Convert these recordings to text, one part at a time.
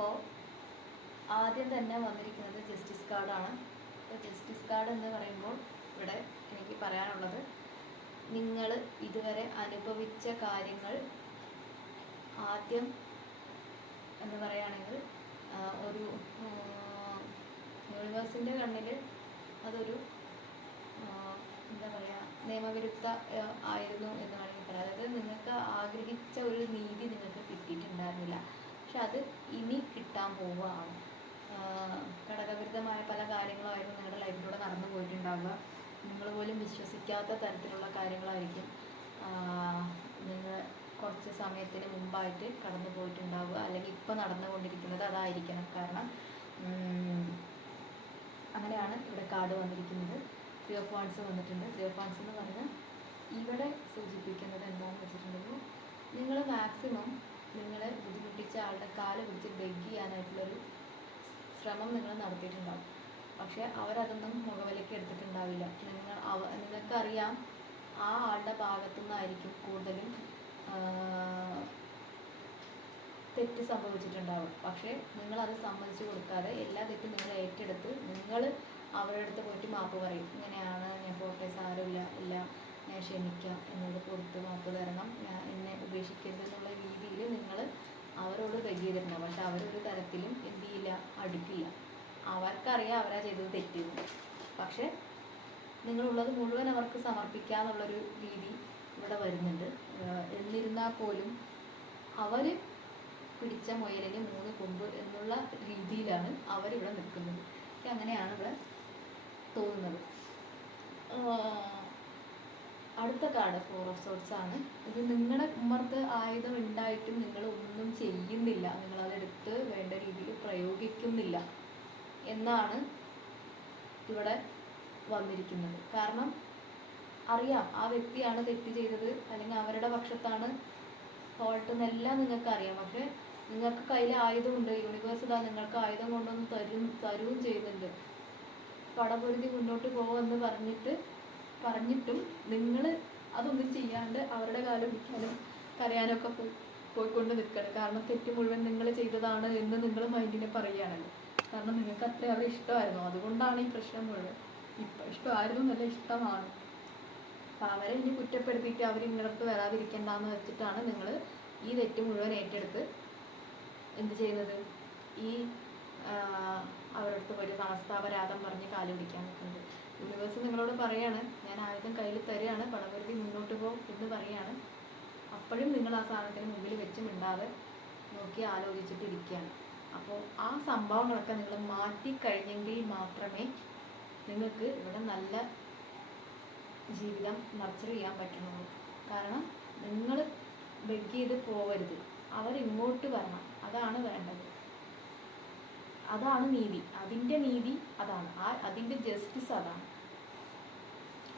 അപ്പോൾ ആദ്യം തന്നെ വന്നിരിക്കുന്നത് ജസ്റ്റിസ് കാർഡാണ്. അപ്പോൾ ജസ്റ്റിസ് കാർഡ് എന്ന് പറയുമ്പോൾ ഇവിടെ എനിക്ക് പറയാനുള്ളത്, നിങ്ങൾ ഇതുവരെ അനുഭവിച്ച കാര്യങ്ങൾ ആദ്യം എന്ന് പറയുകയാണെങ്കിൽ ഒരു യൂണിവേഴ്സിൻ്റെ കണ്ണിൽ അതൊരു എന്താ പറയുക, നിയമവിരുദ്ധ ആയിരുന്നു എന്ന് വേണമെങ്കിൽ പറയാം. അതായത് നിങ്ങൾക്ക് ആഗ്രഹിച്ച ഒരു നീതി നിങ്ങൾക്ക് കിട്ടിയിട്ടുണ്ടായിരുന്നില്ല, പക്ഷെ അത് ഇനി കിട്ടാൻ പോവുകയാണ്. ഘടകവിരുദ്ധമായ പല കാര്യങ്ങളായിരുന്നു നിങ്ങളുടെ ലൈഫിലൂടെ നടന്നു പോയിട്ടുണ്ടാവുക. നിങ്ങൾ പോലും വിശ്വസിക്കാത്ത തരത്തിലുള്ള കാര്യങ്ങളായിരിക്കും നിങ്ങൾ കുറച്ച് സമയത്തിന് മുമ്പായിട്ട് കടന്നു പോയിട്ടുണ്ടാവുക, അല്ലെങ്കിൽ ഇപ്പോൾ നടന്നുകൊണ്ടിരിക്കുന്നത് അതായിരിക്കണം. കാരണം അങ്ങനെയാണ് ഇവിടെ കാർഡ് വന്നിരിക്കുന്നത്. 3 of Wands വന്നിട്ടുണ്ട്. 3 of Wands എന്ന് പറഞ്ഞാൽ ഇവിടെ സൂചിപ്പിക്കുന്നത് എന്താണെന്ന് വെച്ചിട്ടുണ്ടെങ്കിൽ, നിങ്ങൾ മാക്സിമം നിങ്ങളെ ബുദ്ധിമുട്ടിച്ച ആളുടെ കാല് പിടിച്ച് ബെഗ് ചെയ്യാനായിട്ടുള്ളൊരു ശ്രമം നിങ്ങൾ നടത്തിയിട്ടുണ്ടാവും. പക്ഷേ അവരതൊന്നും മുഖവിലേക്ക് എടുത്തിട്ടുണ്ടാവില്ല. നിങ്ങൾക്കറിയാം ആ ആളുടെ ഭാഗത്തു നിന്നായിരിക്കും കൂടുതലും തെറ്റ് സംഭവിച്ചിട്ടുണ്ടാവും. പക്ഷേ നിങ്ങളത് സമ്മതിച്ചു കൊടുക്കാതെ എല്ലാ തെറ്റും നിങ്ങൾ ഏറ്റെടുത്ത് നിങ്ങൾ അവരുടെ അടുത്ത് പോയിട്ട് മാപ്പ് പറയും. ഇങ്ങനെയാണ്, ഞാൻ പോട്ടെ, സാരമില്ല, ഇല്ല, ഞാൻ ക്ഷമിക്കാം, എന്നോട് പുറത്ത് മാപ്പ് തരണം, എന്നെ ഉപേക്ഷിക്കരുത് എന്നുള്ള രീതിയിൽ നിങ്ങൾ അവരോട് ബെഗ് ചെയ്തിട്ടുണ്ടാവും. പക്ഷെ അവരൊരു തരത്തിലും എന്ത് ചെയ്യില്ല, അടുക്കില്ല. അവർക്കറിയാം അവരാ ചെയ്തത് തെറ്റില്ല. പക്ഷെ നിങ്ങളുള്ളത് മുഴുവൻ അവർക്ക് സമർപ്പിക്കാന്നുള്ളൊരു രീതി ഇവിടെ വരുന്നുണ്ട്. എന്നിരുന്നാൽ പോലും അവർ പിടിച്ച മുയലിന് 3 കൊമ്പ് എന്നുള്ള രീതിയിലാണ് അവരിവിടെ നിൽക്കുന്നത്. അങ്ങനെയാണ് ഇവിടെ തോന്നുന്നത്. അടുത്ത കാർഡ് 4 of Swords ആണ്. ഇത് നിങ്ങളുടെ ഉമ്മർത്ത് ആയുധം ഉണ്ടായിട്ടും നിങ്ങൾ ഒന്നും ചെയ്യുന്നില്ല, നിങ്ങളതെടുത്ത് വേണ്ട രീതിയിൽ പ്രയോഗിക്കുന്നില്ല എന്നാണ് ഇവിടെ വന്നിരിക്കുന്നത്. കാരണം അറിയാം ആ വ്യക്തിയാണ് തെറ്റ് ചെയ്തത്, അല്ലെങ്കിൽ അവരുടെ പക്ഷത്താണ് ഫോൾട്ട് എന്നെല്ലാം നിങ്ങൾക്കറിയാം. പക്ഷെ നിങ്ങൾക്ക് കയ്യിൽ ആയുധമുണ്ട്. യൂണിവേഴ്സ് ഇതാ നിങ്ങൾക്ക് ആയുധം കൊണ്ടൊന്ന് തരുകയും ചെയ്യുന്നുണ്ട്. പടപൊരുതി മുന്നോട്ട് പോകുമെന്ന് പറഞ്ഞിട്ടും നിങ്ങൾ അതൊന്നും ചെയ്യാണ്ട് അവരുടെ കാലം പിടിക്കാനും കരയാനൊക്കെ പോയിക്കൊണ്ട് നിൽക്കണം. കാരണം തെറ്റ് മുഴുവൻ നിങ്ങൾ ചെയ്തതാണ് എന്ന് നിങ്ങൾ മൈൻഡിനെ പറയുകയാണല്ലോ. കാരണം നിങ്ങൾക്ക് അത്ര അവരെ ഇഷ്ടമായിരുന്നു, അതുകൊണ്ടാണ് ഈ പ്രശ്നം മുഴുവൻ. ഇപ്പം ഇഷ്ടമായിരുന്നു എന്നല്ല, ഇഷ്ടമാണ്. അപ്പം അവരെ ഇനി കുറ്റപ്പെടുത്തിയിട്ട് അവർ ഇങ്ങോട്ട് വരാതിരിക്കേണ്ടെന്ന് വെച്ചിട്ടാണ് നിങ്ങൾ ഈ തെറ്റ് മുഴുവൻ ഏറ്റെടുത്ത് എന്ത് ചെയ്യുന്നത്, ഈ അവരുടെ അടുത്ത് പോയി സമസ്താപരാധം പറഞ്ഞ് കാല് പിടിക്കാൻ നിൽക്കുന്നത്. യൂണിവേഴ്സ് നിങ്ങളോട് പറയാണ്, ഞാൻ ആയുധം കയ്യിൽ തരികയാണ്, പടപൊരുതി മുന്നോട്ട് പോകും എന്ന് പറയാണ്. അപ്പോഴും നിങ്ങൾ ആ സാധനത്തിന് മുമ്പിൽ വെച്ച് മിണ്ടാതെ നോക്കി ആലോചിച്ചിട്ടിരിക്കുകയാണ്. അപ്പോൾ ആ സംഭവങ്ങളൊക്കെ നിങ്ങൾ മാറ്റിക്കഴിഞ്ഞെങ്കിൽ മാത്രമേ നിങ്ങൾക്ക് ഇവിടെ നല്ല ജീവിതം നർച്ചർ ചെയ്യാൻ പറ്റുന്നുള്ളൂ. കാരണം നിങ്ങൾ ബെഗ് ചെയ്ത് പോവരുത്, അവരിങ്ങോട്ട് വരണം, അതാണ് വേണ്ടത്. അതാണ് നീതി, അതിൻ്റെ നീതി അതാണ്, അതിൻ്റെ ജസ്റ്റിസ് അതാണ്.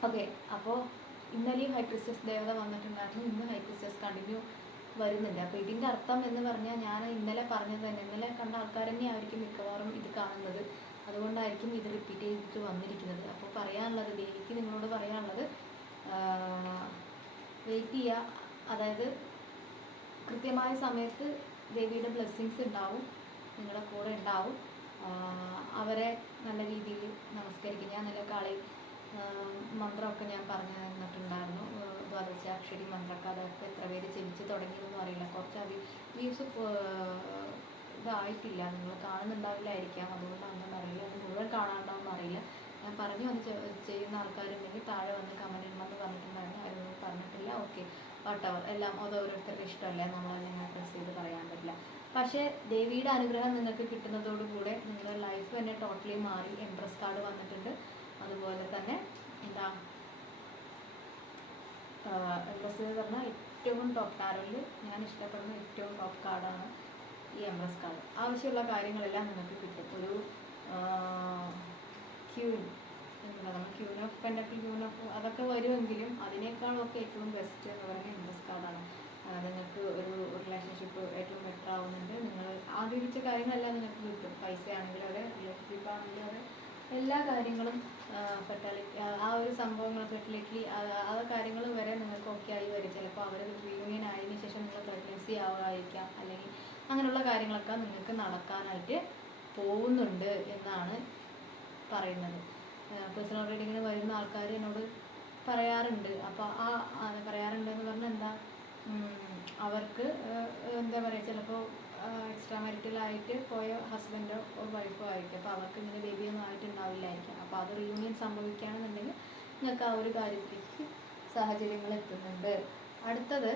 ഓക്കെ, അപ്പോൾ ഇന്നലെയും ഹൈ പ്രീസ്റ്റസ് ദേവത വന്നിട്ടുണ്ടായിരുന്നു, ഇന്ന് ഹൈ പ്രീസ്റ്റസ് കണ്ടിന്യൂ വരുന്നുണ്ട്. അപ്പോൾ ഇതിൻ്റെ അർത്ഥം എന്ന് പറഞ്ഞാൽ, ഞാൻ ഇന്നലെ പറഞ്ഞത് തന്നെ, ഇന്നലെ കണ്ട ആൾക്കാർ തന്നെ ആയിരിക്കും മിക്കവാറും ഇത് കാണുന്നത്, അതുകൊണ്ടായിരിക്കും ഇത് റിപ്പീറ്റ് ചെയ്തിട്ട് വന്നിരിക്കുന്നത്. അപ്പോൾ പറയാനുള്ളത്, ദേവിക്ക് നിങ്ങളോട് പറയാനുള്ളത്, വെയിറ്റ് ചെയ്യുക. അതായത് കൃത്യമായ സമയത്ത് ദേവിയുടെ ബ്ലെസ്സിങ്സ് ഉണ്ടാവും, നിങ്ങളുടെ കൂടെ ഉണ്ടാവും. അവരെ നല്ല രീതിയിൽ നമസ്കരിക്കുക. ഞാൻ നല്ല കളി മന്ത്രമൊക്കെ ഞാൻ പറഞ്ഞു തന്നിട്ടുണ്ടായിരുന്നു, ദ്വാദശാക്ഷരി മന്ത്രമൊക്കെ. അതൊക്കെ എത്ര പേര് ജപിച്ച് തുടങ്ങിയതൊന്നും അറിയില്ല. കുറച്ച് വ്യൂസ് ഇതായിട്ടില്ല, നിങ്ങൾ കാണുന്നുണ്ടാവില്ലായിരിക്കാം, അതുകൊണ്ടാണെന്ന് അറിയില്ല. അത് മുഴുവൻ കാണാണ്ടാവും അറിയില്ല. ഞാൻ പറഞ്ഞു അത് ചെയ്യുന്ന ആൾക്കാരുണ്ടെങ്കിൽ താഴെ വന്ന് കമൻറ്റ് ഇടണമെന്ന് പറഞ്ഞിട്ടുണ്ടായിരുന്നു, ആരും പറഞ്ഞിട്ടില്ല. ഓക്കെ, വാട്ടവർ, എല്ലാം അത് ഓരോരുത്തരുടെ ഇഷ്ടമല്ലേ, നമ്മളതിനെ പ്രസ് ചെയ്ത് പറയാൻ പറ്റില്ല. പക്ഷേ ദേവിയുടെ അനുഗ്രഹം നിങ്ങൾക്ക് കിട്ടുന്നതോടുകൂടെ നിങ്ങളുടെ ലൈഫ് തന്നെ ടോട്ടലി മാറി. എംപ്രസ് കാർഡ് വന്നിട്ടുണ്ട്. അതുപോലെ തന്നെ എന്താ, എംപ്രസ് എന്ന് പറഞ്ഞാൽ ഏറ്റവും ടോപ്പ് ടാരോയിൽ ഞാൻ ഇഷ്ടപ്പെടുന്ന ഏറ്റവും ടോപ്പ് കാർഡാണ് ഈ എംപ്രസ് കാർഡ്. ആവശ്യമുള്ള കാര്യങ്ങളെല്ലാം നിങ്ങൾക്ക് കിട്ടും. ഒരു queen of pentacle, queen of അതൊക്കെ വരുമെങ്കിലും അതിനേക്കാളൊക്കെ ഏറ്റവും ബെസ്റ്റ് എന്ന് പറയുന്നത് എംപ്രസ് കാർഡാണ്. നിങ്ങൾക്ക് ഒരു റിലേഷൻഷിപ്പ് ഏറ്റവും ബെറ്റർ ആവുന്നുണ്ട്. നിങ്ങൾ ആഗ്രഹിച്ച കാര്യങ്ങളെല്ലാം നിങ്ങൾക്ക് കിട്ടും. പൈസ ആണെങ്കിലും അതെ, റിലേഷൻഷിപ്പ് ആണെങ്കിലും അതെ, എല്ലാ കാര്യങ്ങളും, ഫെർട്ടിലിറ്റി, ആ ഒരു സംഭവങ്ങൾ, ഫെർട്ടിലിറ്റി, ആ കാര്യങ്ങൾ വരെ നിങ്ങൾക്ക് ഓക്കെ ആയി വരും. ചിലപ്പോൾ അവർ റീയൂണിയൻ ആയതിനു ശേഷം നിങ്ങൾ പ്രഗ്നൻസി ആവുമായിരിക്കാം, അല്ലെങ്കിൽ അങ്ങനെയുള്ള കാര്യങ്ങളൊക്കെ നിങ്ങൾക്ക് നടക്കാനായിട്ട് പോകുന്നുണ്ട് എന്നാണ് പറയുന്നത്. പേഴ്സണൽ റീഡിങ്ങിന് വരുന്ന ആൾക്കാർ എന്നോട് പറയാറുണ്ട്. അപ്പോൾ പറയാറുണ്ട് എന്ന് പറഞ്ഞാൽ എന്താ, അവർക്ക് എന്താ പറയുക, ചിലപ്പോൾ എക്സ്ട്രാ മാരിറ്റലായിട്ട് പോയ ഹസ്ബൻഡോ വൈഫോ ആയിരിക്കും. അപ്പോൾ അവർക്ക് ഇങ്ങനെ ബേബിയൊന്നും ആയിട്ടുണ്ടാവില്ലായിരിക്കും. അപ്പോൾ അത് റീയൂണിയൻ സംഭവിക്കുകയാണെന്നുണ്ടെങ്കിൽ നിങ്ങൾക്ക് ആ ഒരു കാര്യത്തിലേക്ക് സാഹചര്യങ്ങൾ എത്തുന്നുണ്ട്. അടുത്തത്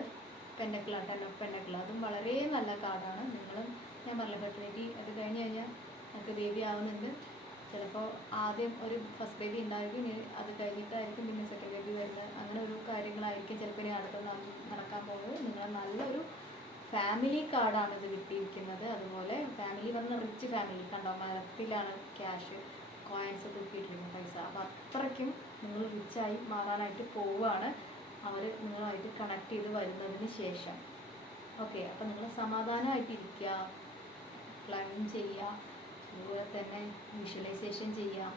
പെൻഡക്കിളാണ്, 10 ഓഫ് പെൻഡക്കിൾ. അതും വളരെ നല്ല കാർഡാണ്. ഞാൻ പറഞ്ഞ ഫെർട്ടിലിറ്റി അത് കഴിഞ്ഞ് കഴിഞ്ഞാൽ നമുക്ക് ബേബി ആവുന്നുണ്ട്. ചിലപ്പോൾ ആദ്യം ഒരു ഫസ്റ്റ് ബേബി ഉണ്ടായിരിക്കും, അത് കഴിഞ്ഞിട്ടായിരിക്കും പിന്നെ സെക്കൻഡ് ബേബി വരുന്നത്. അങ്ങനെ ഒരു കാര്യങ്ങളായിരിക്കും ചിലപ്പോൾ ഇനി അടുത്ത് നടക്കാൻ പോകുന്നത്. നിങ്ങൾ നല്ലൊരു ഫാമിലി കാർഡാണ് ഇത് കിട്ടിയിരിക്കുന്നത്. അതുപോലെ ഫാമിലി പറഞ്ഞാൽ റിച്ച് ഫാമിലി, കണ്ടോ മരത്തിലാണ് ക്യാഷ് കോയിൻസ് തൂക്കിയിട്ടിരിക്കുന്നത്, പൈസ. അപ്പോൾ അത്രയ്ക്കും നിങ്ങൾ റിച്ചായി മാറാനായിട്ട് പോവുകയാണ് അവർ നിങ്ങളുമായിട്ട് കണക്ട് ചെയ്ത് വരുന്നതിന് ശേഷം. ഓക്കെ, അപ്പോൾ നിങ്ങൾ സമാധാനമായിട്ടിരിക്കുക, പ്ലാൻ ചെയ്യുക, അതുപോലെ തന്നെ വിഷ്വലൈസേഷൻ ചെയ്യുക.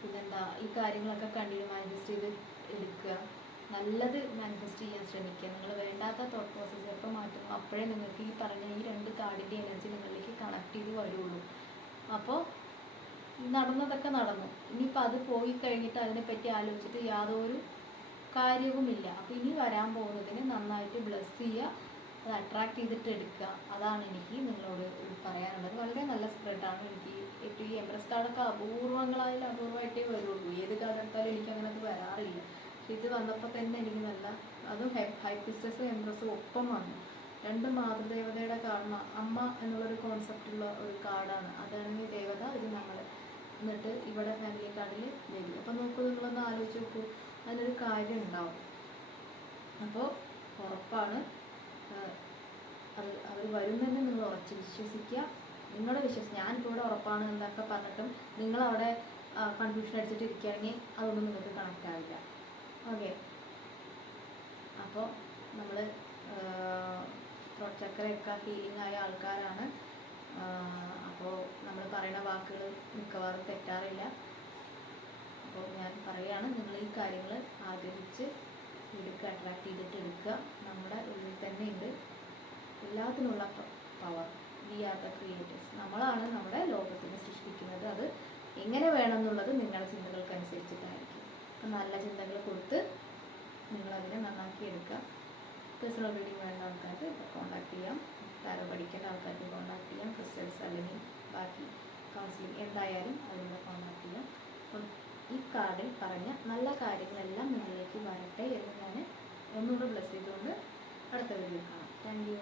പിന്നെന്താ, ഈ കാര്യങ്ങളൊക്കെ കണ്ടിന്യൂ മാനിഫെസ്റ്റ് ചെയ്ത് എടുക്കുക. നല്ലത് മാനിഫെസ്റ്റ് ചെയ്യാൻ ശ്രമിക്കുക. നിങ്ങൾ വേണ്ടാത്ത തോട്ട് പ്രോസസ്സ് എപ്പോൾ മാറ്റുന്നു അപ്പോഴേ നിങ്ങൾക്ക് ഈ പറഞ്ഞ ഈ 2 കാർഡിൻ്റെ എനർജി നിങ്ങളിലേക്ക് കണക്ട് ചെയ്ത് വരുള്ളൂ. അപ്പോൾ നടന്നതൊക്കെ നടന്നു. ഇനിയിപ്പോൾ അത് പോയി കഴിഞ്ഞിട്ട് അതിനെപ്പറ്റി ആലോചിച്ചിട്ട് യാതൊരു കാര്യവുമില്ല. അപ്പോൾ ഇനി വരാൻ പോകുന്നതിന് നന്നായിട്ട് ബ്ലെസ് ചെയ്യുക, അത് അട്രാക്ട് ചെയ്തിട്ട് എടുക്കുക. അതാണ് എനിക്ക് നിങ്ങളോട് പറയാനുള്ളത്. വളരെ നല്ല സ്പ്രെഡാണ്. എനിക്ക് ഏറ്റവും ഈ എംപ്രസ് കാർഡൊക്കെ അപൂർവമായിട്ടേ വരുള്ളൂ. ഏത് കാർഡ് എടുത്താലും എനിക്ക് അങ്ങനെ അത് വരാറില്ല. പക്ഷെ ഇത് വന്നപ്പോൾ തന്നെ എനിക്ക് നല്ല, അതും ഹൈ പ്രീസ്റ്റസും എംപ്രസും ഒപ്പം വന്നു. 2 മാതൃദേവതയുടെ കാർഡ്, അമ്മ എന്നുള്ളൊരു കോൺസെപ്റ്റുള്ള ഒരു കാർഡാണ്. അതാണെങ്കിൽ ദേവത, ഇത് നമ്മൾ. എന്നിട്ട് ഇവിടെ ഫാമിലി കാർഡിൽ ബേബി. അപ്പോൾ നോക്കൂ, നിങ്ങളൊന്ന് ആലോചിച്ച് നോക്കൂ, അതിനൊരു കാര്യം ഉണ്ടാവും. അപ്പോൾ ഉറപ്പാണ് അത് അവർ വരുന്നെന്ന് നിങ്ങൾ ഉറച്ച് വിശ്വസിക്കുക. നിങ്ങളുടെ ഞാനിപ്പോൾ ഇവിടെ ഉറപ്പാണ് എന്നൊക്കെ പറഞ്ഞിട്ടും നിങ്ങളവിടെ കൺഫ്യൂഷൻ അടിച്ചിട്ട് ഇരിക്കുകയാണെങ്കിൽ അതൊന്നും നിങ്ങൾക്ക് കണക്റ്റ് ആവില്ല. ഓക്കെ, അപ്പോൾ നമ്മൾ ചക്രയൊക്കെ ഹീലിംഗ് ആയ ആൾക്കാരാണ്. അപ്പോൾ നമ്മൾ പറയുന്ന വാക്കുകൾ മിക്കവാറും തെറ്റാറില്ല. അപ്പോൾ ഞാൻ പറയുകയാണ്, നിങ്ങൾ ഈ കാര്യങ്ങൾ ആഗ്രഹിച്ച് എടുക്കുക, അട്രാക്ട് ചെയ്തിട്ട് എടുക്കുക. നമ്മുടെ ഉള്ളിൽ തന്നെ ഉണ്ട് എല്ലാത്തിനുള്ള power. We are the creators. നമ്മളാണ് നമ്മുടെ ലോകത്തിനെ സൃഷ്ടിക്കുന്നത്. അത് എങ്ങനെ വേണം എന്നുള്ളത് നിങ്ങളുടെ ചിന്തകൾക്കനുസരിച്ചിട്ടായിരിക്കും. അപ്പം നല്ല ചിന്തകൾ കൊടുത്ത് നിങ്ങളതിനെ നന്നാക്കി എടുക്കുക. പേഴ്സണൽ റീഡിങ് വേണ്ട ആൾക്കാർക്ക് കോൺടാക്ട് ചെയ്യാം. ടാരോ പഠിക്കേണ്ട ആൾക്കാർക്ക് കോൺടാക്ട് ചെയ്യാം. ക്രിസ്റ്റൽസ് അല്ലെങ്കിൽ ബാക്കി കൗൺസിലിംഗ് എന്തായാലും അതിലൂടെ കോൺടാക്ട് ചെയ്യാം. അപ്പം ഈ കാർഡിൽ പറഞ്ഞ നല്ല കാര്യങ്ങളെല്ലാം നിങ്ങളിലേക്ക് വരട്ടെ എന്ന് ഞാൻ ഒന്നുകൂടെ ബ്ലെസ് ചെയ്തുകൊണ്ട് അടുത്ത വീഡിയോ കാണാം. Thank you.